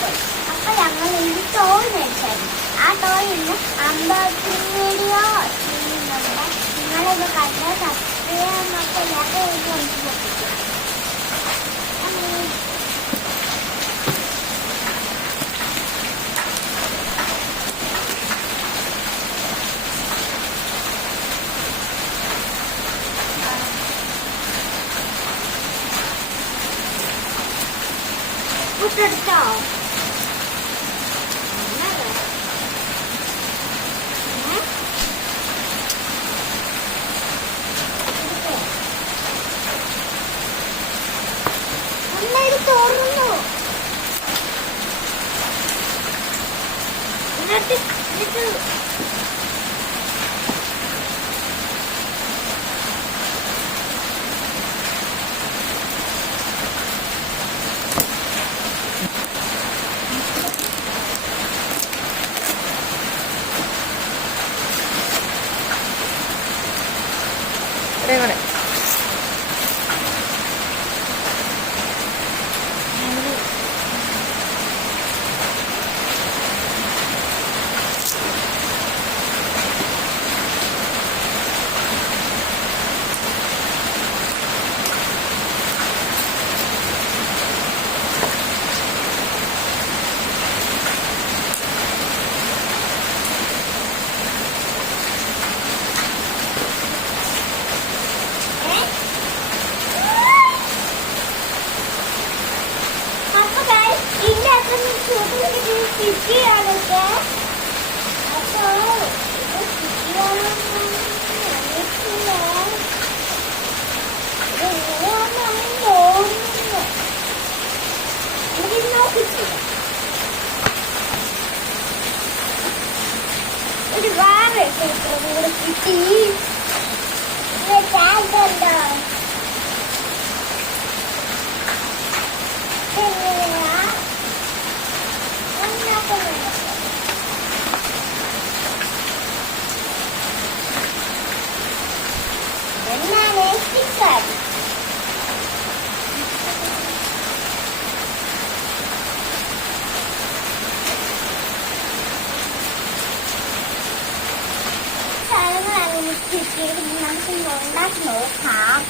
പോയി. അപ്പൊ ഞങ്ങൾ ഇന്ന് ടോൾ മേടിച്ചായിരുന്നു. ആ ടോൾ ഇന്ന് അമ്പലത്തിന് വീഡിയോ ചെയ്യുന്നുണ്ട്. നിങ്ങളിത് കണ്ട് സബ്സ്ക്രൈബ് ചെയ്യാനൊക്കെ ഇല്ലാതെ എനിക്ക് പൊട്ടിക്കാം. പുട്ടെടുത്തോ? നന്നായിട്ട് തോന്നുന്നു. എന്നിട്ട് ഇവിടെ ഒരു വേറെ കൂടെ കിട്ടി. നമുക്ക് ഉണ്ടാക്കി നോക്കാം.